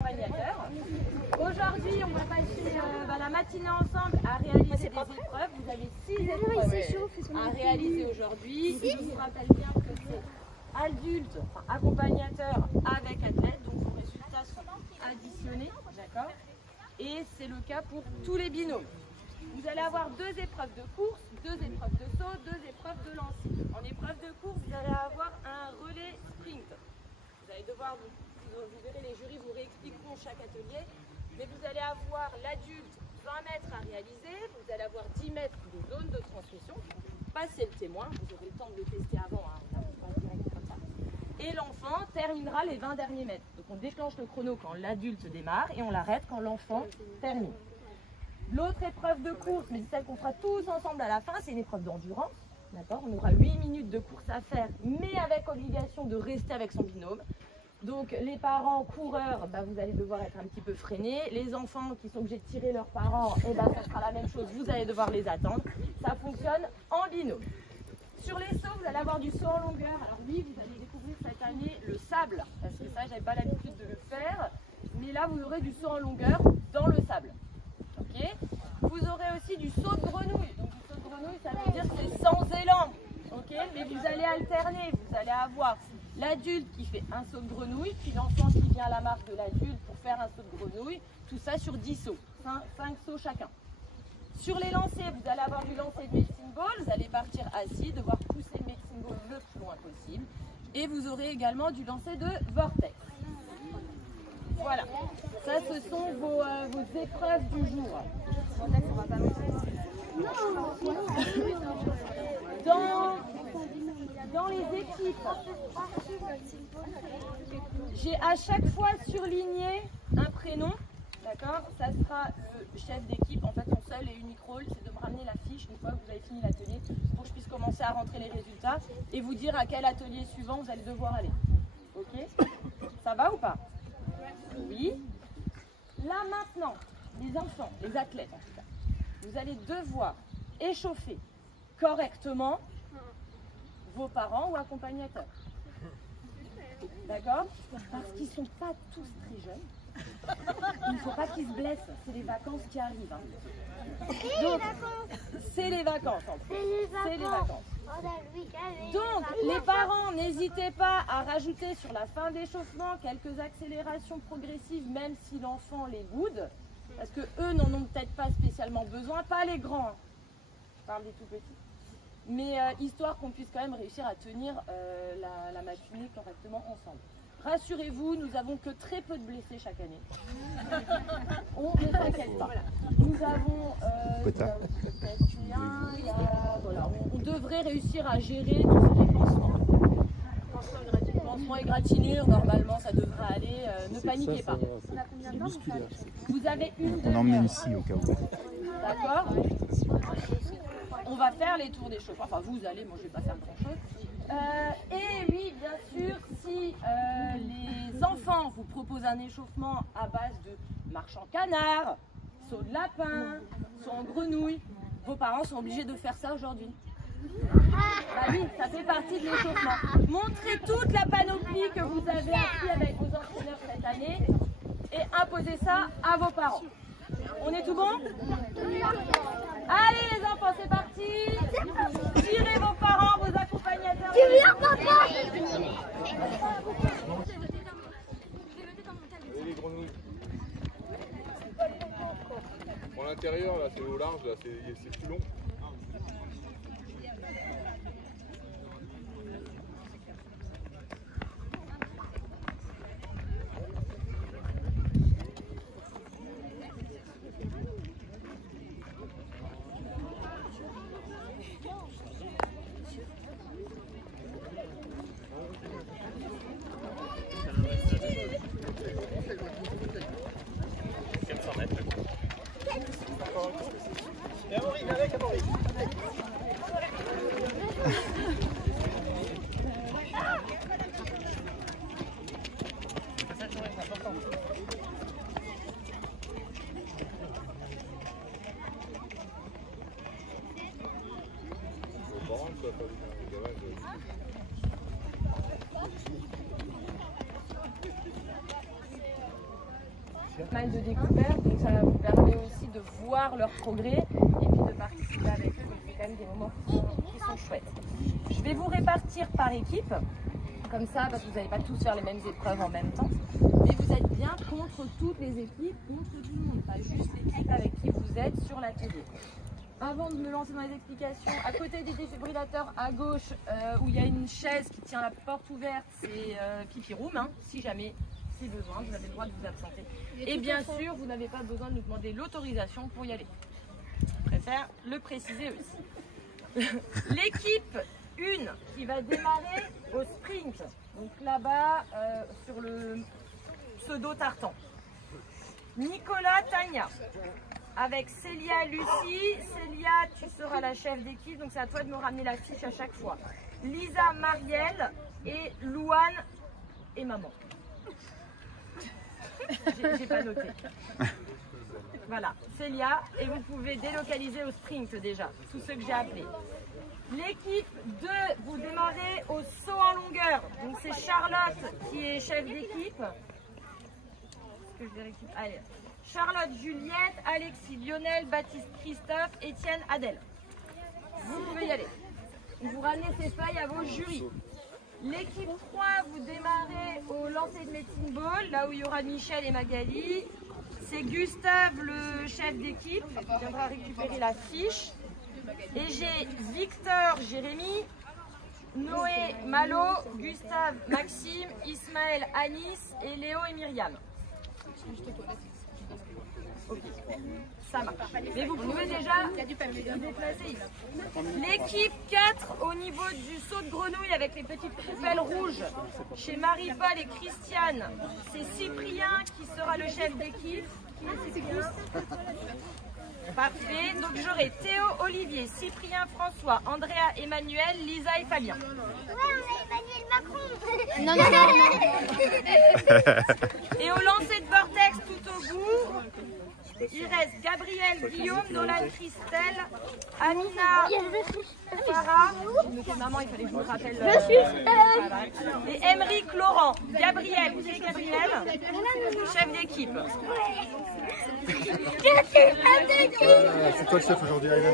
Aujourd'hui, on va passer la matinée ensemble à réaliser des épreuves. Vous avez 6 épreuves à réaliser aujourd'hui. Je vous rappelle bien que c'est adulte, enfin accompagnateur avec athlète, donc vos résultats sont additionnés, d'accord? Et c'est le cas pour tous les binômes. Vous allez avoir 2 épreuves de course, 2 épreuves de saut, 2 épreuves de lancer. En épreuve de course, vous allez avoir un relais sprint. Vous allez devoir, vous verrez, les jurys vous réexpliqueront chaque atelier, mais vous allez avoir l'adulte 20 mètres à réaliser, vous allez avoir 10 mètres de zone de transmission, passez le témoin, vous aurez le temps de le tester avant, hein, pas direct comme ça. Et l'enfant terminera les 20 derniers mètres. Donc on déclenche le chrono quand l'adulte démarre et on l'arrête quand l'enfant termine. L'autre épreuve de course, mais c'est celle qu'on fera tous ensemble à la fin, c'est une épreuve d'endurance. D'accord, on aura 8 minutes de course à faire, mais avec obligation de rester avec son binôme. Donc les parents coureurs, vous allez devoir être un petit peu freinés. Les enfants qui sont obligés de tirer leurs parents, ça sera la même chose, vous allez devoir les attendre. Ça fonctionne en binôme. Sur les sauts, vous allez avoir du saut en longueur. Alors oui, vous allez découvrir cette année le sable, parce que ça, j'avais pas l'habitude de le faire. Mais là, vous aurez du saut en longueur dans le sable. Okay. Vous aurez aussi du saut de grenouille. Donc du saut de grenouille, ça veut dire que c'est sans élan. Okay. Mais vous allez alterner, vous allez avoir l'adulte qui fait un saut de grenouille, puis l'enfant qui vient à la marque de l'adulte pour faire un saut de grenouille. Tout ça sur 10 sauts, 5 sauts chacun. Sur les lancers, vous allez avoir du lancer de medicine ball. Vous allez partir assis, devoir pousser le medicine ball le plus loin possible. Et vous aurez également du lancer de vortex. Voilà, ça ce sont vos épreuves du jour. Dans les équipes, j'ai à chaque fois surligné un prénom, d'accord? Ça sera le chef d'équipe. En fait, mon seul et unique rôle, c'est de me ramener la fiche une fois que vous avez fini l'atelier pour que je puisse commencer à rentrer les résultats et vous dire à quel atelier suivant vous allez devoir aller. Ok? Ça va ou pas? Oui. Là maintenant, les enfants, les athlètes en tout cas, vous allez devoir échauffer correctement vos parents ou accompagnateurs. D'accord? Parce qu'ils ne sont pas tous très jeunes. Il ne faut pas qu'ils se blessent. C'est les vacances qui arrivent. Hein. Donc, c'est les vacances en fait. C'est les vacances. Donc, les parents, n'hésitez pas à rajouter sur la fin d'échauffement quelques accélérations progressives, même si l'enfant les boude, parce que eux n'en ont peut-être pas spécialement besoin, pas les grands, hein. Je parle des tout petits. Mais histoire qu'on puisse quand même réussir à tenir la matinée correctement ensemble. Rassurez-vous, nous n'avons que très peu de blessés chaque année. On ne s'inquiète pas. Nous avons on devrait réussiir à gérer tous les pansements et gratinures. Normalement, ça devrait aller. Ne paniquez pas. Vous avez une demi-heure. On emmène ici au cas où. D'accord. On va faire les tours d'échauffement. Enfin, vous allez, moi je ne vais pas faire grand-chose. Et oui, bien sûr, si les enfants vous proposent un échauffement à base de marche en canard, saut de lapin, saut en grenouille, vos parents sont obligés de faire ça aujourd'hui. Bah oui, ça fait partie de l'échauffement. Montrez toute la panoplie que vous avez appris avec vos entraîneurs cette année et imposez ça à vos parents. On est tout bon? Allez les enfants, c'est parti! Tirez vos parents, vos accompagnateurs. Tu viens, papa? Et les grenouilles. Pour l'intérieur, là, c'est au large, là, c'est plus long. Et Amaury, viens avec Amaury. mal de découverte, donc ça vous permet aussi de voir leur progrès et puis de participer avec eux. Donc c'est quand même des moments qui sont chouettes. Je vais vous répartir par équipe, comme ça, parce que vous n'allez pas tous faire les mêmes épreuves en même temps. Mais vous êtes bien contre toutes les équipes, contre tout le monde, pas juste l'équipe avec qui vous êtes sur l'atelier. Avant de me lancer dans les explications, à côté des défibrillateurs à gauche, où il y a une chaise qui tient la porte ouverte, c'est pipi room, hein, si jamais, si besoin, vous avez le droit de vous absenter. Et bien sûr, vous n'avez pas besoin de nous demander l'autorisation pour y aller. Je préfère le préciser aussi. L'équipe 1 qui va démarrer au sprint, donc là-bas, sur le pseudo tartan. Nicolas, Tania. Avec Célia, Lucie. Célia, tu seras la chef d'équipe, donc c'est à toi de me ramener la fiche à chaque fois. Lisa, Marielle et Louane et maman. J'ai pas noté. Voilà, Célia, et vous pouvez délocaliser au sprint déjà, tous ceux que j'ai appelés. L'équipe 2, vous démarrez au saut en longueur, donc c'est Charlotte qui est chef d'équipe. Est-ce que je vérifie? Allez. Charlotte, Juliette, Alexis, Lionel, Baptiste, Christophe, Étienne, Adèle. Vous pouvez y aller. Vous ramenez ces feuilles à vos jurys. L'équipe 3, vous démarrez au lancer de médecine ball, là où il y aura Michel et Magali. C'est Gustave, le chef d'équipe, qui viendra récupérer la fiche. Et j'ai Victor, Jérémy, Noé, Malo, Gustave, Maxime, Ismaël, Anis et Léo et Myriam. Ok, ça marche. Mais vous pouvez déjà vous déplacer ici. L'équipe 4 au niveau du saut de grenouille avec les petites poubelles rouges chez Marie-Paul et Christiane, c'est Cyprien qui sera le chef d'équipe. Parfait, donc j'aurai Théo, Olivier, Cyprien, François, Andrea, Emmanuel, Lisa et Fabien. Ouais, on a Emmanuel Macron. Non, non, non. Et au lancer de vortex tout au bout, il reste Gabriel, Guillaume, Nolan, Christelle, Amina, Sarah. J'ai noté maman, il fallait que je me rappelle. Et Emeric, Laurent. Gabriel, vous savez Gabriel, chef d'équipe. C'est toi le chef aujourd'hui, Ayla.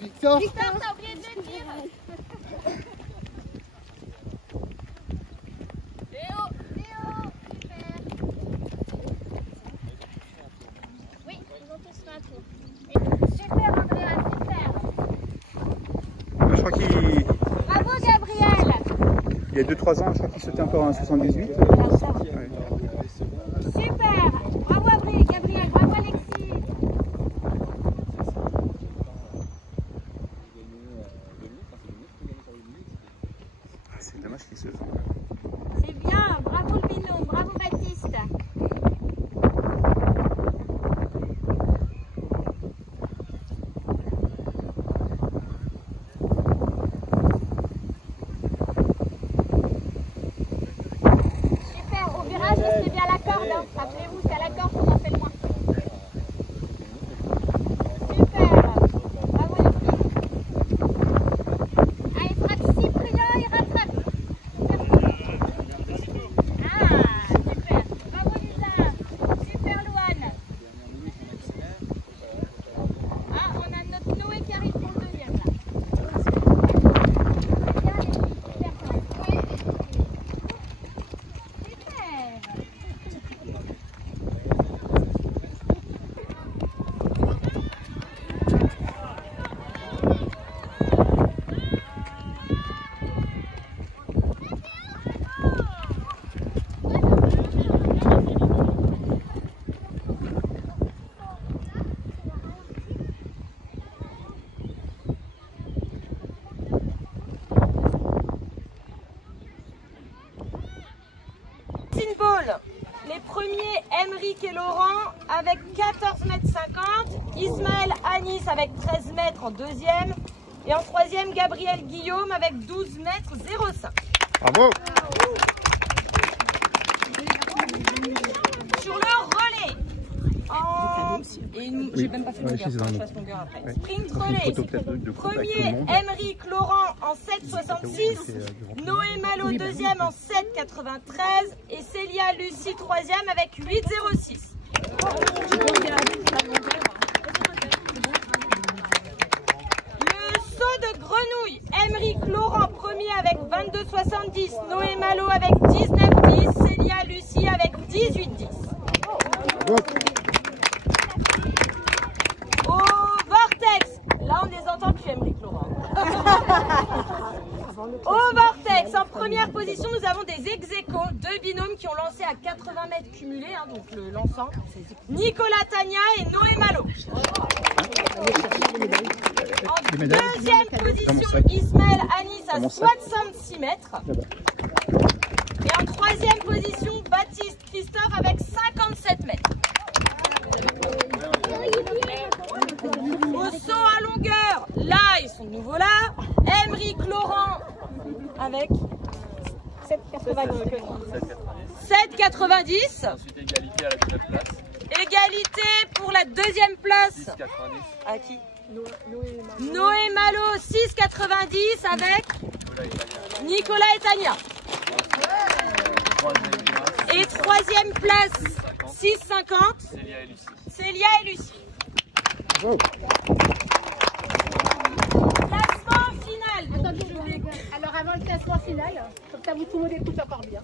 Victor. Victor, t'as oublié de le dire. Léo, super. Oui, ils ont tous fait un tour. Super, Andrea, super. Je crois qu'il Bravo, Gabriel. y a 2-3 ans, je crois qu'il sautait encore en 78. Ouais. Super. Bravo, Gabriel. Bravo, Alexis. C'est dommage qu'il se vend. C'est bien. Bravo, le binôme. Bravo, Baptiste. Super, Émeric et Laurent avec 14,50 m. Ismaël Anis avec 13 m en deuxième. Et en troisième, Gabriel Guillaume avec 12,05 m. Bravo. Sur le relais, j'ai même pas fait longueur, je fasse longueur après. Ouais. Sprint relais, premier Émeric Laurent en 7,66, Noé Malo deuxième en 7,93 et Célia Lucie troisième avec 8,06. Le saut de grenouille, Émeric Laurent premier avec 22,70, Noé Malo avec 19,10, Célia Lucie avec 18,10. Au vortex, là on les entend plus, Émeric Laurent. Au vortex, en première position, nous avons des ex-aequo, deux binômes qui ont lancé à 80 mètres cumulés, hein, donc le lançant. Nicolas Tania et Noé Malo. En deuxième position, Ismaël Anis à 66 mètres. Et en troisième position, Baptiste Christophe avec 57 mètres. Au saut à longueur, là, ils sont de nouveau là. Émeric Laurent avec 7,90. Ensuite, égalité à la deuxième place. Égalité pour la deuxième place. 6,90. À qui? Noé Malo, 6,90 avec Nicolas et Tania. Et troisième place, 6,50. Célia et Lucie. Classement final. Attendez, alors avant le classement final, comme ça vous tout le monde écoute encore bien.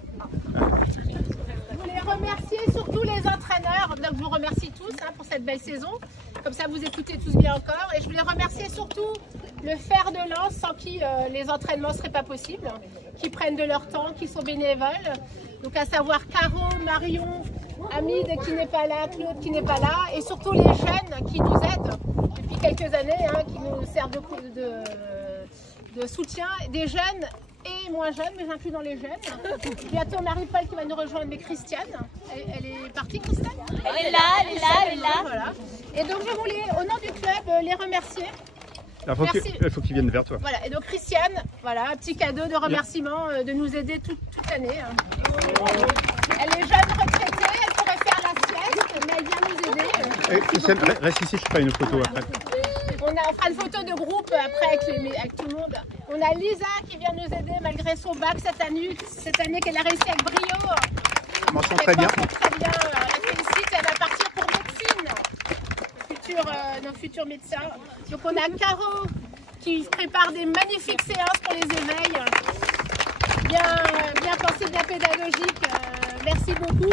Je voulais remercier surtout les entraîneurs, donc je vous remercie tous pour cette belle saison. Comme ça vous écoutez tous bien encore. Et je voulais remercier surtout le fer de lance sans qui les entraînements ne seraient pas possibles, qui prennent de leur temps, qui sont bénévoles. Donc à savoir Caro, Marion, Hamid qui n'est pas là, Claude qui n'est pas là, et surtout les jeunes qui nous aident depuis quelques années, qui nous servent de soutien, des jeunes et moins jeunes, mais j'inclus dans les jeunes. Bientôt Marie-Paul qui va nous rejoindre, mais Christiane, elle est partie, Christiane? Elle est là. Voilà. Et donc je voulais, au nom du club, les remercier. Il faut qu'ils viennent vers toi. Voilà, et donc Christiane, voilà, un petit cadeau de remerciement de nous aider toute l'année. Elle est jeune retraitée, elle pourrait faire la sieste, mais elle vient nous aider. Christiane, reste ici, je ferai une photo après. On fera une photo de groupe après avec tout le monde. On a Lisa qui vient nous aider malgré son bac cette année qu'elle a réussi avec brio. Mention très bien. Très bien, on la félicite, elle va partir pour médecine. Nos futurs médecins. Donc on a Caro qui prépare des magnifiques séances pour les éveils. Bien pensé, bien pédagogique. Merci beaucoup.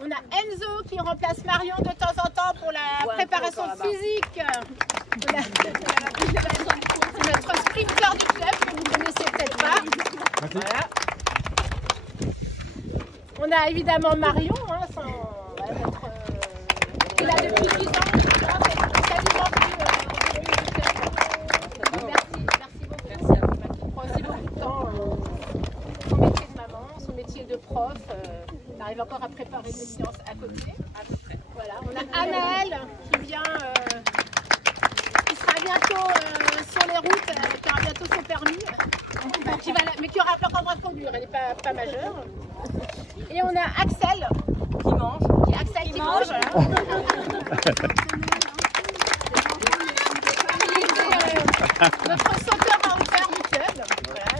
On a Enzo qui remplace Marion de temps en temps pour la préparation physique. C'est notre sprinter du club que vous ne connaissez peut-être pas. Voilà. On a évidemment Marion, qui est là depuis 10 ans. Quasiment plus. Merci beaucoup. Merci à vous. Qui prend aussi beaucoup de temps. Son métier de maman, son métier de prof. On arrive encore à préparer des séances à côté. À peu près. Voilà. On a Anaëlle qui vient, qui sera bientôt sur les routes, qui aura bientôt son permis, mais qui aura encore le droit de conduire. Elle n'est pas majeure. Et on a Axel qui mange. Axel qui mange. Notre sauteur à hauteur du club. Voilà,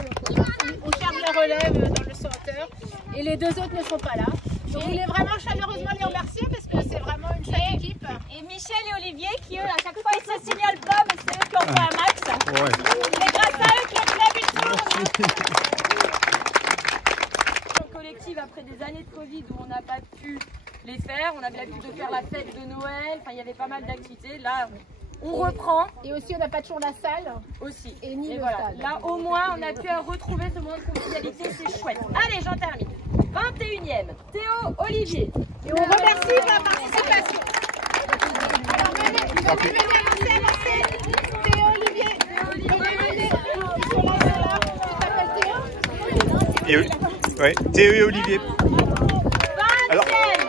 on cherche la relève dans le sauteur. Et les deux autres ne sont pas là. Donc, je voulais vraiment chaleureusement les remercier parce que c'est vraiment une chouette équipe. Et Michel et Olivier qui, eux, à chaque fois, ils se signalent pas, mais c'est eux qui ont fait un max. Ouais. C'est grâce à eux que le club est toujours. Collective après des années de Covid où on n'a pas pu les faire, on avait l'habitude de faire la fête de Noël, enfin il y avait pas mal d'activités. Là, on reprend. Et aussi, on n'a pas toujours la salle. Aussi. Et ni le voilà. stade. Là, au moins, on a pu retrouver ce moment de convivialité, c'est chouette. Allez, j'en termine. 21e, Théo Olivier. Et on remercie la participation. Alors, venez, avancez. Théo Olivier. Venez, sur la salle. Tu t'appelles Théo? Ouais, Théo et Olivier. 20e,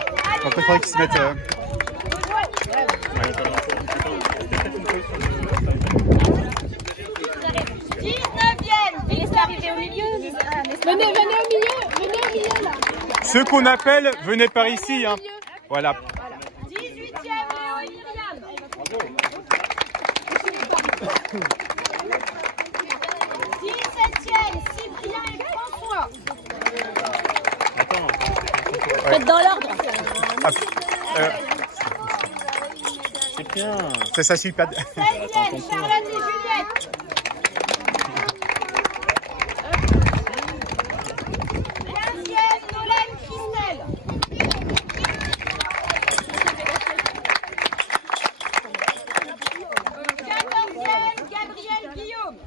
préférais qu'ils se mettent... Arrivé au milieu. Venez au milieu là. Ceux qu'on appelle, venez par ici. Hein. Voilà. 18e, Léo et Myriam. 17e, Cyprien et François. Faites dans l'ordre. C'est bien. Ça suit pas. 16e, Charlotte et Juliette. 15e, Nolène, Christelle. 14e, Gabriel, Guillaume.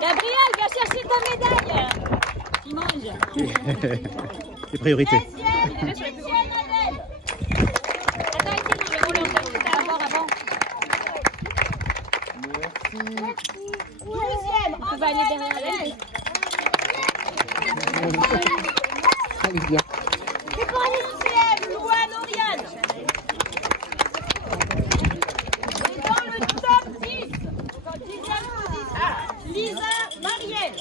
Gabriel, viens chercher ta médaille. Il mange. Les priorités. 16e, 8e, Adèle. Attends, ici, je vais rouler en fait. C'était avant. 12e, On va aller derrière elle. 11e, Louane, Oriane. Et dans le top 10, Lisa, Marielle.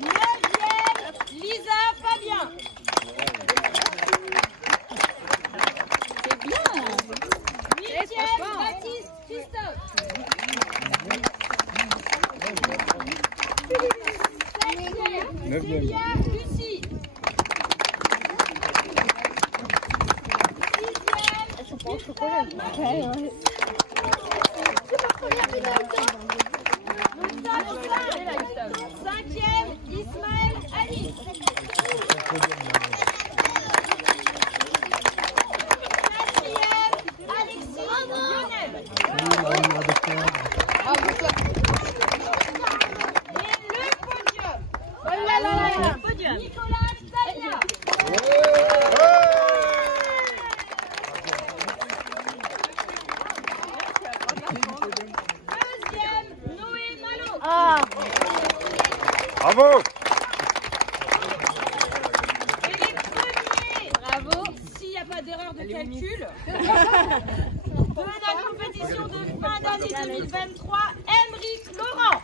9e, Lisa, Fabien. C'est bien. 8e, Baptiste, Christophe. 7e, Julia, Lucie. 5e, Ismaël, Alice. 4e, Alexis, Lionel. Et le podium. Oh là là là là. Le podium. Nicolas, Tania. 2e, Noé, Malo. Bravo. Et les premiers, bravo, s'il n'y a pas d'erreur de calcul, de la compétition de fin d'année 2023, Emeric Laurent.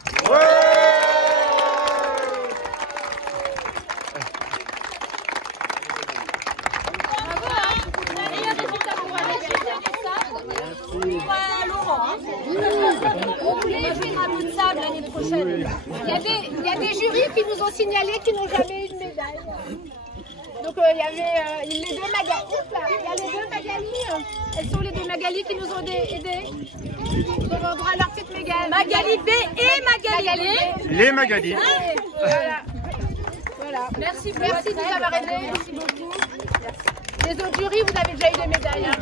Bravo, hein. Meilleur résultat pour Alexis, pour Laurent. Hein. On voulait faire un bout de sable l'année prochaine. Il y a des jurys qui nous ont signalé qu'ils n'ont jamais eu de médaille. Donc il y avait les deux Magali. Il y a les deux Magali. Elles sont les deux Magali qui nous ont aidés. Donc on aura leur petite médaille. Magali B et Magali B. Les Magali. Voilà. Merci de nous avoir aidés. Merci beaucoup. Les autres jurys, vous avez déjà eu des médailles. Hein,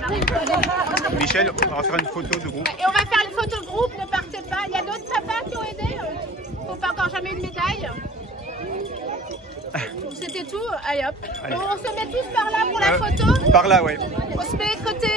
Michel, on va faire une photo de groupe. et on va faire une photo de groupe, ne partez pas. Il y a d'autres papas qui ont aidé. Qui n'ont pas encore jamais eu de médaille. C'était tout. Allez hop. Allez. On se met tous par là pour la photo. Par là, ouais. On se met côté